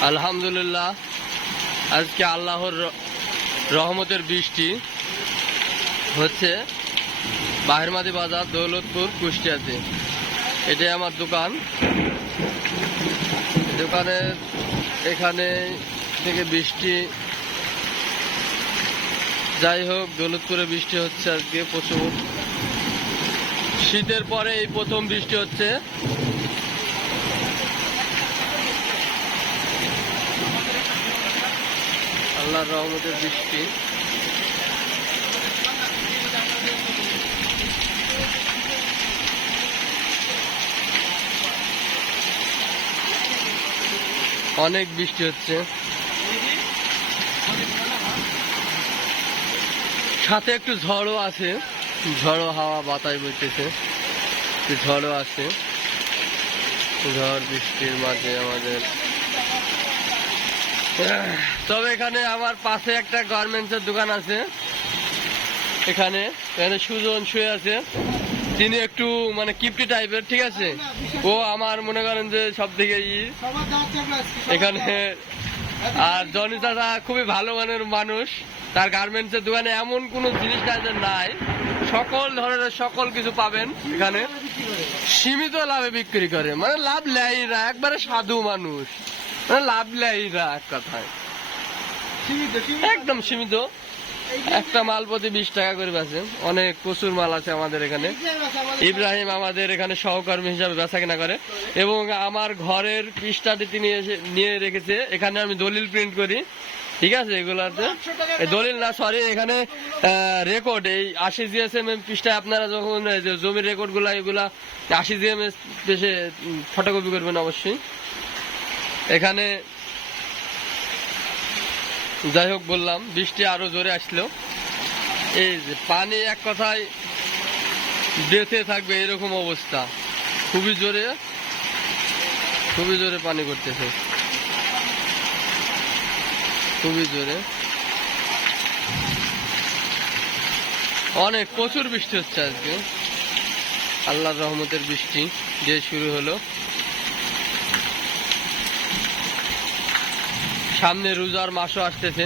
আলহামদুলিল্লাহ, আজকে আল্লাহর রহমতের বৃষ্টি হচ্ছে বাহিরমাদি বাজার, দৌলতপুর, কুষ্টিয়াতে। এটাই আমার দোকান। দোকানের এখানে থেকে বৃষ্টি যাই হোক, দৌলতপুরে বৃষ্টি হচ্ছে আজকে প্রচুর। শীতের পরে এই প্রথম বৃষ্টি হচ্ছে আল্লাহর রহমতের বৃষ্টি অনেক বৃষ্টি হচ্ছে। সাথে একটু ঝড়ও আছে। ঝড়ো হাওয়া, বাতাস বইতেছে। ঝড়ও আছে। ঝড় বৃষ্টির মাঝে আমাদের তবে এখানে আমার পাশে একটা গার্মেন্টসের দোকান আছে। এখানে এখানে সুজন শুয়ে আছে। তিনি একটু মানে কিপটি টাইপের, ঠিক আছে? ও আমার মনে করেন যে সব থেকে ই। এখানে, আর জনি দাদা খুবই ভালো মানের মানুষ। তার গার্মেন্টসের দোকানে এমন কোনো জিনিস যে নাই। সকল ধরনের সকল কিছু পাবেন এখানে। সীমিত লাভে বিক্রি করে। মানে লাভ লেই না, একবারে সাধু মানুষ। মানে লাভ লেই না এক কথায়। একদম সীমিত। একটা মাল প্রতি বিশ টাকা করে বেচেন। অনেক প্রচুর মাল আছে আমাদের এখানে। ইব্রাহিম আমাদের এখানে সহকর্মী হিসাবে বেচা কেনা করে। এবং আমার ঘরের পৃষ্ঠাটি তিনি এসে নিয়ে রেখেছে। এখানে আমি দলিল প্রিন্ট করি। ঠিক আছে? এগুলাতে দলিল না সরি এখানে রেকর্ড এই আশি জিএসএম পৃষ্ঠায় আপনারা যখন জমির রেকর্ডগুলা এগুলা আশি জিএম পেশে ফটোকপি করবেন অবশ্যই। এখানে যাই হোক বললাম, বৃষ্টি আরও জোরে আসলো। এই যে পানি এক কথায় বেঁচে থাকবে এরকম অবস্থা। খুবই জোরে খুবই জোরে পানি করতেছে। খুবই জোরে। অনেক, প্রচুর বৃষ্টি হচ্ছে আজকে। আল্লাহর রহমতের বৃষ্টি দিয়ে শুরু হলো। সামনে রোজার মাসও আসতেছে।